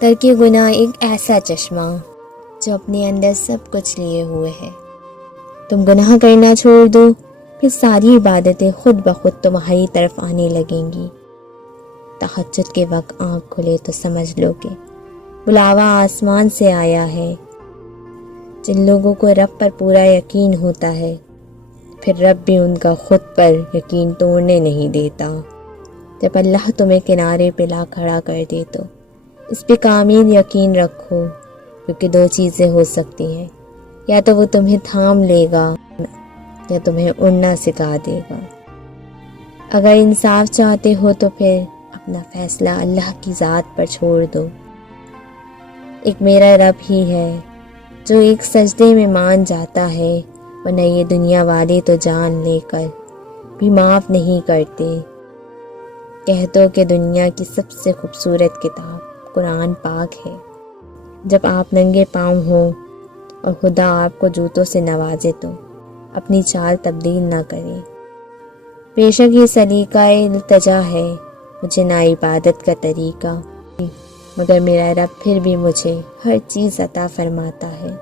ترک گناہ ایک ایسا چشمہ جو اپنے اندر سب کچھ لیے ہوئے ہے۔ تم گناہ کرنا چھوڑ دو، پھر ساری عبادتیں خود بخود تمہاری طرف آنے لگیں گی۔ تہجد کے وقت آنکھ کھلے تو سمجھ لو کہ بلاوا آسمان سے آیا ہے۔ جن لوگوں کو رب پر پورا یقین ہوتا ہے، پھر رب بھی ان کا خود پر یقین توڑنے نہیں دیتا۔ جب اللہ تمہیں کنارے پہ لا کھڑا کر دے تو اس پہ کامل یقین رکھو، کیونکہ دو چیزیں ہو سکتی ہیں، یا تو وہ تمہیں تھام لے گا یا تمہیں اڑنا سکھا دے گا۔ اگر انصاف چاہتے ہو تو پھر اپنا فیصلہ اللہ کی ذات پر چھوڑ دو۔ ایک میرا رب ہی ہے جو ایک سجدے میں مان جاتا ہے، ورنہ یہ دنیا والے تو جان لے کر بھی معاف نہیں کرتے۔ کہہ دو کہ دنیا کی سب سے خوبصورت کتاب قرآن پاک ہے۔ جب آپ ننگے پاؤں ہوں اور خدا آپ کو جوتوں سے نوازے تو اپنی چال تبدیل نہ کریں۔ بے شک یہ سلیقہ التجا ہے، مجھے نا عبادت کا طریقہ، مگر میرا رب پھر بھی مجھے ہر چیز عطا فرماتا ہے۔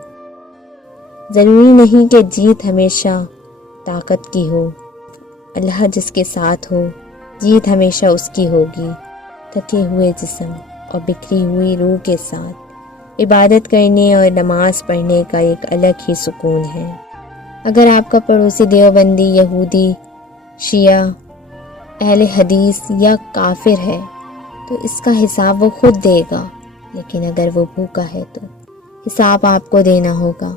ضروری نہیں کہ جیت ہمیشہ طاقت کی ہو، اللہ جس کے ساتھ ہو جیت ہمیشہ اس کی ہوگی۔ تھکے ہوئے جسم اور بکھری ہوئی روح کے ساتھ عبادت کرنے اور نماز پڑھنے کا ایک الگ ہی سکون ہے۔ اگر آپ کا پڑوسی دیوبندی، یہودی، شیعہ، اہل حدیث یا کافر ہے تو اس کا حساب وہ خود دے گا، لیکن اگر وہ بھوکا ہے تو حساب آپ کو دینا ہوگا۔